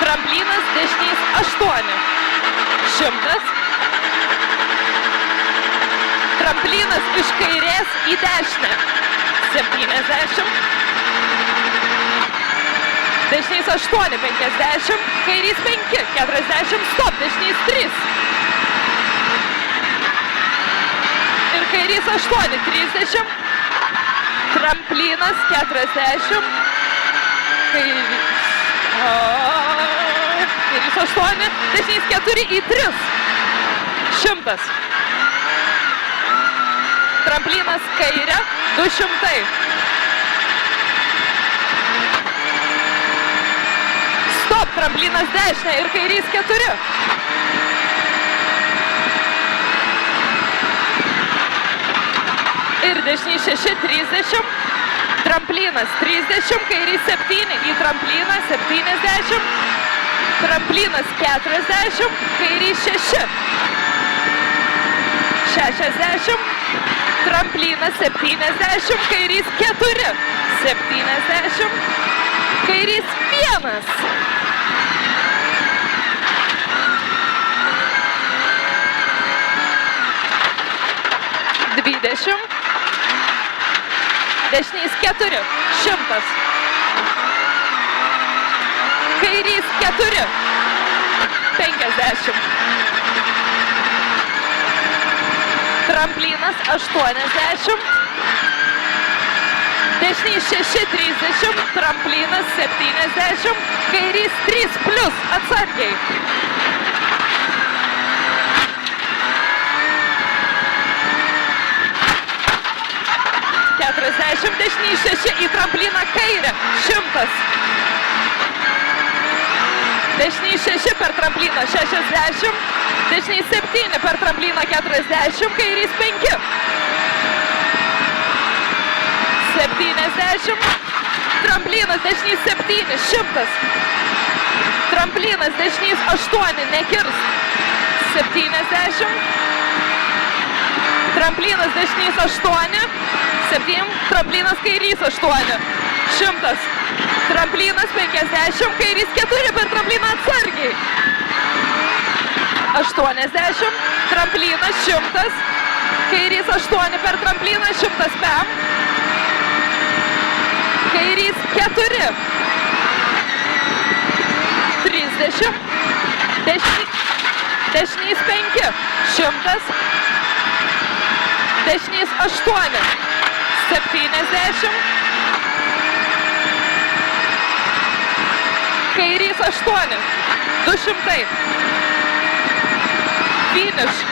Tramplinas dešinys 8. 100. Tramplinas iš kairės į dešinę. 70. Dešinys 8, 50. Kairys 5, 40. Stop. Dešinys 3. Ir kairys 8, 30. Tramplinas 40. Kairys 8, dešinys 4 į 3. 100. Tramplinas kairė 200. Stop, tramplinas dešinė ir kairys 4. Ir dešinys 6, 30. Tramplinas 30, kairys 7 į trampliną 70. Tramplinas 40, kairys 6. 60. Tramplinas 70, kairys 4. 70. Kairys 1. Dešinys 4. 100. Kairys 4. 50. Tramplinas 80. Dešinys 6, 30. Tramplinas 70. Kairys 3 plius. Atsargiai. 40. Dešinys 6 į trampliną kairę. 100. Dešinys 6 per trampliną 60. Dešinys 7 per trampliną 40. Kairys 5. 70. Tramplinas dešinys 7. 100. Tramplinas dešinys 8. Nekirst. 70. Tramplinas dešinys 8. 7. Tramplinas kairys 8. 100. Tramplinas 50. Kairys 4 per trampliną atsargiai. 80. Tramplinas 100. Kairys 8 per trampliną 100 pem. Kairys 4. 30. Dešinys 5. 100. Dešinys 8. 70. Kairys 8. 200. Finish.